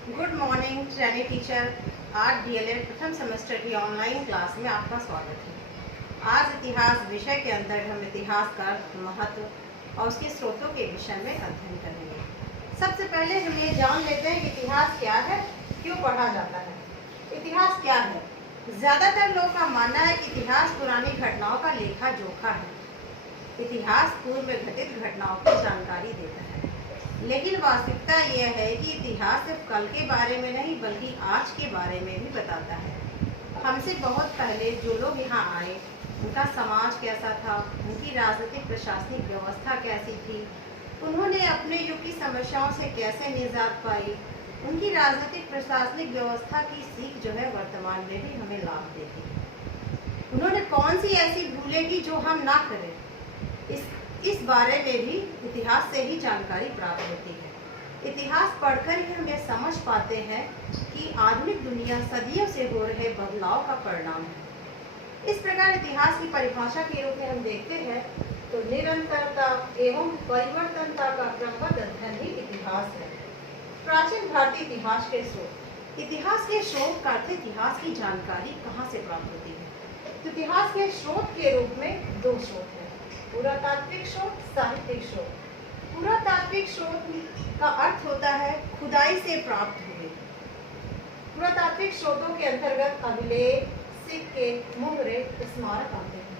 Good morning श्रेणी teacher. आज DElEd प्रथम सेमेस्टर की ऑनलाइन क्लास में आपका स्वागत है। आज इतिहास विषय के अंतर्गत हम इतिहास का महत्व और उसके स्रोतों के विषय में अध्ययन करेंगे। सबसे पहले हम ये जान लेते हैं कि इतिहास क्या है, क्यों पढ़ा जाता है। इतिहास क्या है? ज़्यादातर लोगों का मानना है कि इतिहास पुरानी घटनाओं का लेखा जोखा है। इतिहास पूर्व में घटित घटनाओं की जानकारी देता है, लेकिन वास्तविकता यह है कि इतिहास सिर्फ कल के बारे में नहीं बल्कि आज के बारे में भी बताता है। हमसे बहुत पहले जो लोग यहाँ आए, उनका समाज कैसा था, उनकी राजनीतिक प्रशासनिक व्यवस्था कैसी थी, उन्होंने अपने युग की समस्याओं से कैसे निजात पाई, उनकी राजनीतिक प्रशासनिक व्यवस्था की सीख जो है वर्तमान में भी हमें लाभ देती है। उन्होंने कौन सी ऐसी भूलें की जो हम ना करें, इस बारे में भी इतिहास से ही जानकारी प्राप्त होती है। इतिहास पढ़कर ही हम यह समझ पाते हैं कि आधुनिक दुनिया सदियों से हो रहे बदलाव का परिणाम है। इस प्रकार इतिहास की परिभाषा के रूप में हम देखते हैं तो निरंतरता एवं परिवर्तनता का क्रमबद्ध अध्ययन ही इतिहास है। प्राचीन भारतीय इतिहास के स्रोत। इतिहास के स्रोत का अर्थ इतिहास की जानकारी कहाँ से प्राप्त होती है। तो इतिहास के स्रोत के रूप में दो स्रोत हैं, पुरातात्विक स्रोत, साहित्यिक स्रोत। पुरातात्विक स्रोत का अर्थ होता है खुदाई से प्राप्त हुए। पुरातात्विक स्रोतों के अंतर्गत अभिलेख, सिक्के, मुहरे, स्मारक आते हैं।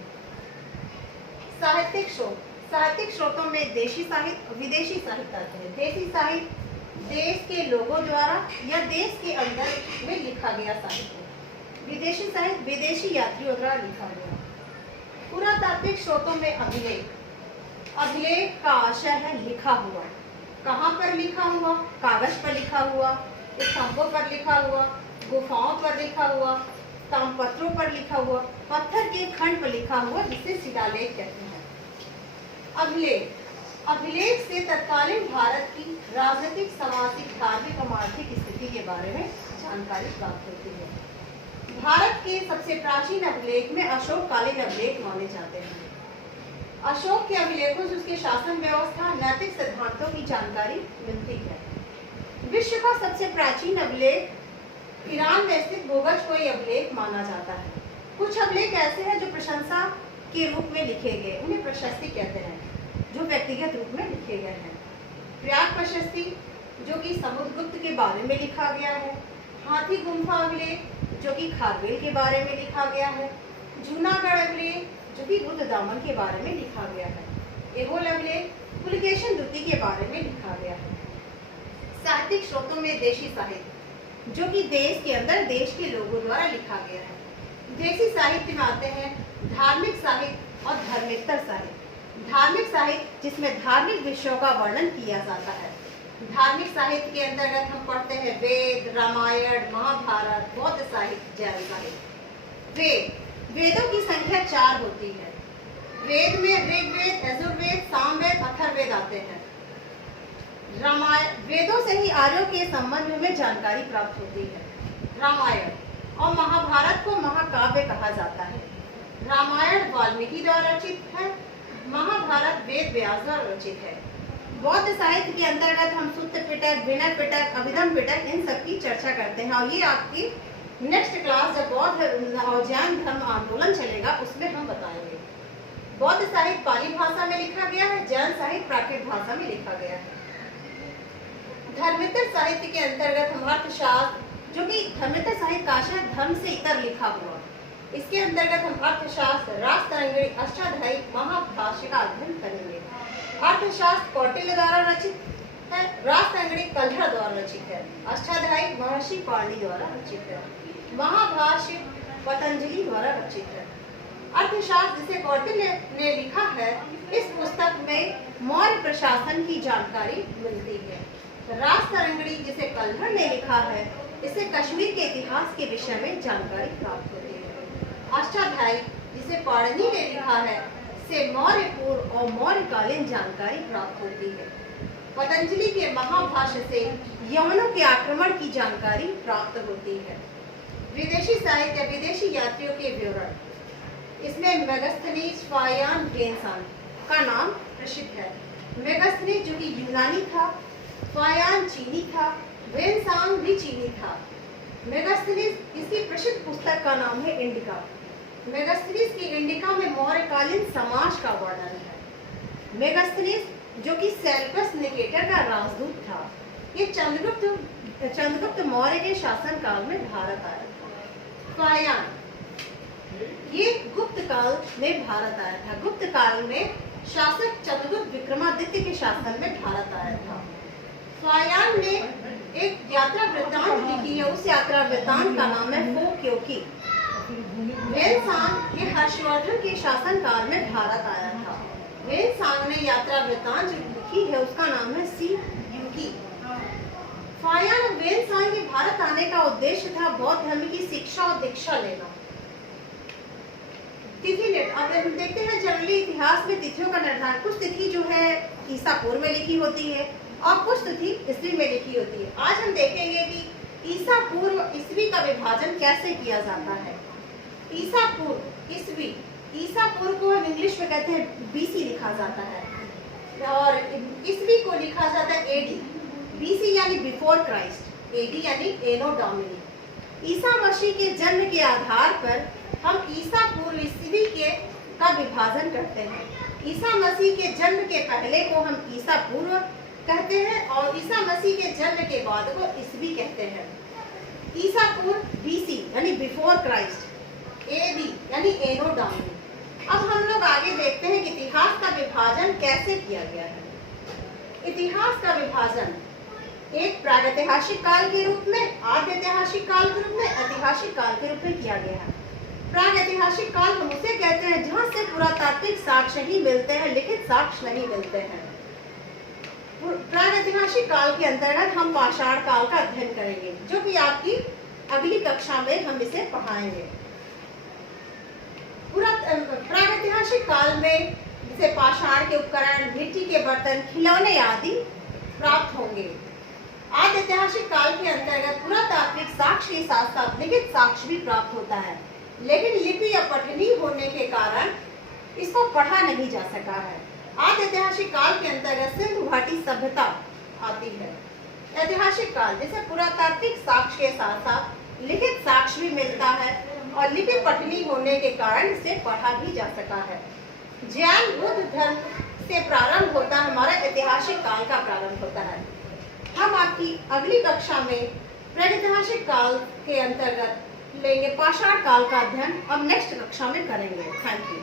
साहित्यिक स्रोत। साहित्यिक स्रोतों में देशी साहित्य, विदेशी साहित्य आते हैं। देशी साहित्य देश के लोगों द्वारा या देश के अंदर में लिखा गया साहित्य। विदेशी साहित्य विदेशी यात्रियों द्वारा लिखा गया। पुरातात्विक स्रोतों में अभिलेख। अभिलेख का आशय है लिखा हुआ। कहाँ पर लिखा हुआ? कागज पर लिखा हुआ, स्तंभों पर लिखा हुआ, गुफाओं पर लिखा हुआ, तामपत्रों पर लिखा हुआ, पत्थर के खंड पर लिखा हुआ, जिसे शिलालेख कहते हैं। अभिलेख। अभिलेख से तत्कालीन भारत की राजनीतिक, सामाजिक, धार्मिक और आर्थिक स्थिति के बारे में जानकारी प्राप्त होती है। भारत के सबसे प्राचीन अभिलेख में अशोककालीन अभिलेख माने जाते हैं। अशोक के अभिलेखों से उसके शासन व्यवस्था, नैतिक सिद्धांतों की जानकारी मिलती है। विश्व का सबसे प्राचीन अभिलेख ईरान में स्थित बोगज-कोई अभिलेख माना जाता है। कुछ अभिलेख ऐसे हैं जो प्रशंसा के रूप में लिखे गए, उन्हें प्रशस्ति कहते हैं, जो व्यक्तिगत रूप में लिखे गए हैं। प्रयाग प्रशस्ति, जो कि समुद्रगुप्त के बारे में लिखा गया है। हाथी गुम्फा अभिलेख, जो कि खारवेल के बारे में लिखा गया है। जूनागढ़ अभिलेख, जो कि बुद्ध दामन के बारे में लिखा गया है। एहोल अभिलेख पुलकेशन द्वितीय के बारे में लिखा गया है। साहित्यिक स्रोतों में देशी साहित्य, जो कि देश के अंदर देश के लोगों द्वारा लिखा गया है। देशी साहित्य में आते हैं धार्मिक साहित्य और धर्मेतर साहित्य। धार्मिक साहित्य जिसमें धार्मिक विषयों का वर्णन किया जाता है। धार्मिक साहित्य के अंतर्गत हम पढ़ते हैं वेद, रामायण, महाभारत, बौद्ध साहित्य, जैन साहित्य। वेद। वेदों की संख्या 4 होती है। वेद में ऋग्वेद, यजुर्वेद, सामवेद, अथर्ववेद आते हैं। रामायण। वेदों से ही आर्यों के संबंध में जानकारी प्राप्त होती है। रामायण और महाभारत को महाकाव्य कहा जाता है। रामायण वाल्मीकि द्वारा रचित है, महाभारत वेद व्यास द्वारा रचित है। बौद्ध साहित्य के अंतर्गत हम सूत्र पिटक, विनय पिटक, अभिधम पिटक, इन सब की चर्चा करते हैं और ये आपकी नेक्स्ट क्लास जब बौद्ध और जैन धर्म आंदोलन चलेगा उसमें हम बताएंगे। बौद्ध साहित्य पाली भाषा में लिखा गया है, जैन साहित्य प्राकृत भाषा में लिखा गया है। धर्मेतर साहित्य के अंतर्गत हम अर्थशास्त्र, जो कि धर्मेतर साहित्य का आशय धर्म से इतर लिखा हुआ, इसके अंतर्गत हम अर्थशास्त्र, राजतरंगिणी, अष्टाध्यायी, महाभाष्य का अध्ययन करेंगे। अर्थशास्त्र कौटिल्य द्वारा रचित है, राजतरंगिणी कल्हड़ द्वारा रचित है, अष्टाध्यायी महर्षि पाणिनि द्वारा रचित है, महाभाष्य पतंजलि द्वारा रचित है। अर्थशास्त्र जिसे कौटिल्य ने लिखा है, इस पुस्तक में मौर्य प्रशासन की जानकारी मिलती है। राजतरंगिणी जिसे कल्हड़ ने लिखा है, इसे कश्मीर के इतिहास के विषय में जानकारी प्राप्त होती है। अष्टाध्यायी जिसे पाणिनि ने लिखा है, से मौर्य पूर्व और मौर्यकालीन जानकारी प्राप्त होती है। पतंजलि के महाभाष्य से यवनों के आक्रमण की जानकारी प्राप्त होती है। विदेशी साहित्य, विदेशी यात्रियों के विवरण, इसमें मेगास्थनीज, फायान, गेनसान का नाम प्रसिद्ध है। मेगास्थनीज जो कि यूनानी था, फायान चीनी था, वेनसांग भी चीनी था। मेगास्थनीज, इसकी प्रसिद्ध पुस्तक का नाम है इंडिका। मेगास्थनीज की इंडिका में मौर्यकालीन समाज का वर्णन है। मेगास्थनीज जो कि सेल्कस निकेटर का राजदूत था, ये चंद्रगुप्त मौर्य के शासनकाल में भारत आया था। फायान, ये गुप्त काल में भारत आया था। गुप्त काल में शासक चंद्रगुप्त विक्रमादित्य के शासन में भारत आया था। फायान ने एक यात्रा वृत्तांत लिखी है, उस यात्रा वृत्तांत का नाम है फो क्योंकि। वेनसांग ये हर्षवर्धन के शासनकाल में भारत आया था। वेनसांग ने यात्रा वृत्तांत जो लिखी है उसका नाम है सी युकी। फायान और वेनसांग के भारत आने का उद्देश्य था बौद्ध धर्म की शिक्षा और दीक्षा लेना। तिथि नेट, अब हम देखते हैं जनरली इतिहास में तिथियों का निर्धारण, कुछ तिथि जो है ईसा पूर्व में लिखी होती है और कुछ तिथि ईस्वी में लिखी होती है। आज हम देखेंगे कि ईसा पूर्व ईस्वी का विभाजन कैसे किया जाता है। ईसा पूर्व ईस्वी, ईसा पूर्व को हम इंग्लिश में कहते हैं बीसी लिखा जाता है और ईस्वी को लिखा जाता है एडी। बीसी यानी बिफोर क्राइस्ट, एडी यानी एनो डोमिनी। ईसा मसीह के जन्म के आधार पर हम ईसा पूर्व ईस्वी के का विभाजन करते हैं। ईसा मसीह के जन्म के पहले को हम ईसा पूर्व कहते हैं और ईसा मसीह के जन्म के बाद को ईस्वी कहते हैं। ईसा पूर्व बीसी यानी बिफोर क्राइस्ट, एडी यानी एनो डोमिनी। अब हम लोग आगे देखते हैं कि इतिहास का विभाजन कैसे किया गया है। इतिहास का विभाजन एक प्रागैतिहासिक काल के रूप में, आद्य ऐतिहासिक काल के रूप में, ऐतिहासिक काल के रूप में किया गया है। प्रागैतिहासिक काल हम उसे कहते हैं जहाँ से पुरातात्विक साक्ष्य ही मिलते हैं, लिखित साक्ष्य नहीं मिलते हैं। प्रागैतिहासिक काल के अंतर्गत हम पाषाण काल का अध्ययन करेंगे, जो कि आपकी अगली कक्षा में हम इसे पढ़ाएंगे। प्रागैतिहासिक काल में जैसे पाषाण के उपकरण, मिट्टी के बर्तन, खिलौने आदि प्राप्त होंगे। आद्य ऐतिहासिक काल के अंतर्गत पुरातात्विक साक्ष्य के साथ साथ लिखित साक्ष्य भी प्राप्त होता है, लेकिन लिपि या पठनी होने के कारण इसको पढ़ा नहीं जा सका है। आद्य ऐतिहासिक काल के अंतर्गत सिंधु घाटी सभ्यता आती है। ऐतिहासिक काल जैसे पुरातात्विक साक्ष्य के साथ साथ लिखित साक्ष्य भी मिलता है और लिपि पठनी होने के कारण इसे पढ़ा भी जा सका है। जैन बुद्ध धर्म से प्रारंभ होता है, हमारा ऐतिहासिक काल का प्रारंभ होता है। हम आपकी अगली कक्षा में प्रागैतिहासिक काल के अंतर्गत लेंगे पाषाण काल का अध्ययन, अब नेक्स्ट कक्षा में करेंगे। Thank you.